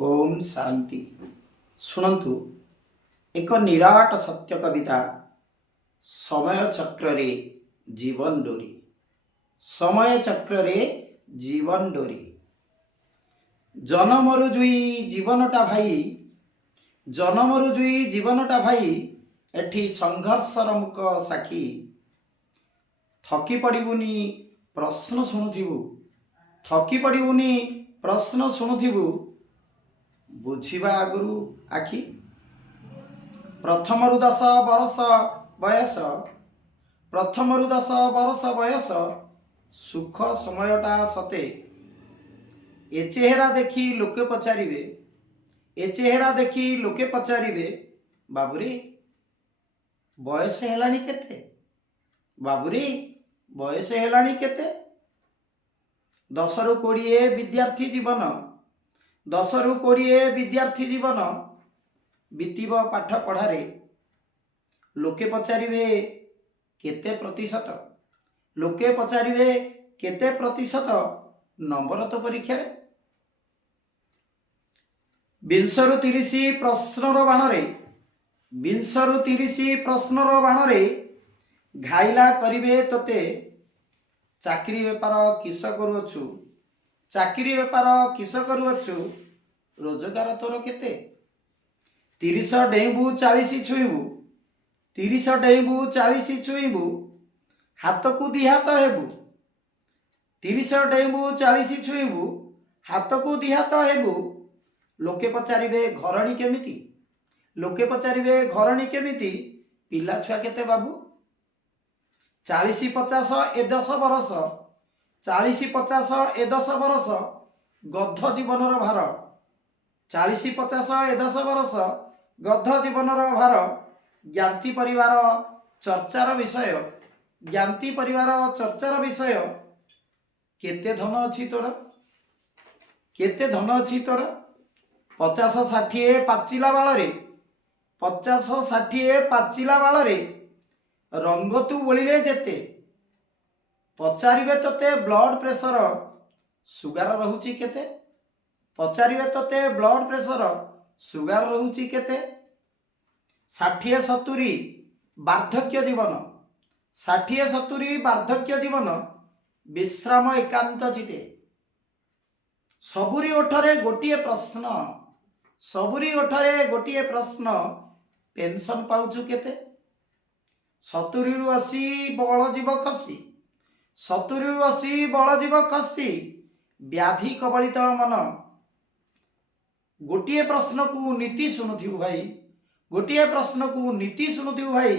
ओम शांति। शुणु एक निराट सत्य कविता समय चक्र रे जीवन डोरी। समय चक्र रे जीवन डोरी। जनमरु जुई जीवनटा भाई, जनमरु जुई जीवनटा भाई, एठी संघर्षर मुख साखी। थकी पड़िबुनी प्रश्न शुणुथिबु, थकी पड़िबुनी प्रश्न शुणुथिबु, बुझिबा आगुरु आखि। प्रथमरु 10 बरस बयस, प्रथमरु 10 बरस बयस, सुख समयटा सते। ए चेहरा देखी लोके पचारिबे, ए चेहरा देखी लोके पचारिबे, बाबुरे बयस हेलानी केते, बाबुरे बयस हेलानी केते। 10 रु 20 विद्यार्थी जीवन, 10 रु 20 विद्यार्थी जीवन, बीतीब पाठ पढ़ारे। लोके पचारिबे केते प्रतिशत, लोके पचारिबे केते प्रतिशत नंबर तो परीक्षा रे। 20 रु 30 प्रश्नर बाणरे, 20 रु 30 प्रश्नर बाणरे घाइला करिबे तोते। चाकरी बेपार किस करुअछु, चाकरी बेपार किस करुअछु, रोजगार तोर केते। 30 डेइबू 40 छुईबू, 30 डेइबू 40 छुईबू, हाथ को दी हाथ हेबू। 30 डेइबू 40 छुईबू, हाथ को दी हाथ हेबू। लोके पचारिबे घरणी केमिति, लोके पचारिबे घरणी केमिति, पिला छुआ केते बाबू। 40-50 ए 10 बरस, 40-50 ए 10 बरस, गध जीवनर भार। 40-50 ए 10 बरस, गध जीवनर भार। ज्ञाति परिवार चर्चार विषय, ज्ञाति परिवार चर्चार विषय। केते धन अछि तोर, केते धन अछि तोर। 50-60 पाचिला बाଳରେ, 50-60 पाचिला बाଳରେ रंग तू बोलिले जेते। पचारिबे तोते ब्लड प्रेशर सुगार रहुची केते, पचारिबे तोते ब्लड प्रेशर सुगार रहुची केते। 60-70 वार्धक्य जीवन, 60-70 वार्धक्य जीवन, विश्राम एकांत चिते। सबुरी ओठरे गोटिए प्रश्न, सबुरी ओठरे गोटिए प्रश्न, पेंशन पाउछु केते। 70 रु 80 बल जीव खसी, 70 रु 80 बल जीव खसी, व्याधि कबलित मन। गोटिए प्रश्न को नीति शुणुथिबु भाई, गोटिए प्रश्न को नीति शुणुथिबु भाई।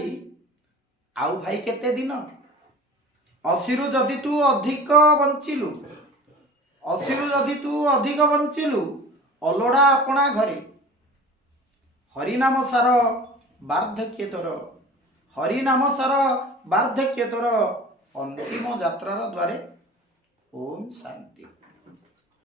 आउ भाई केते दिन, 80 रु जदि तू अधिक बंचिलु, 80 रु जदि तू अधिक बंचिलु, अलोड़ा अपना घरे। हरिनाम सार वार्धक्य तोर, हरिनाम सार वार्धक्य तोर, अंतिम यात्रार द्वारे। ओम शांति।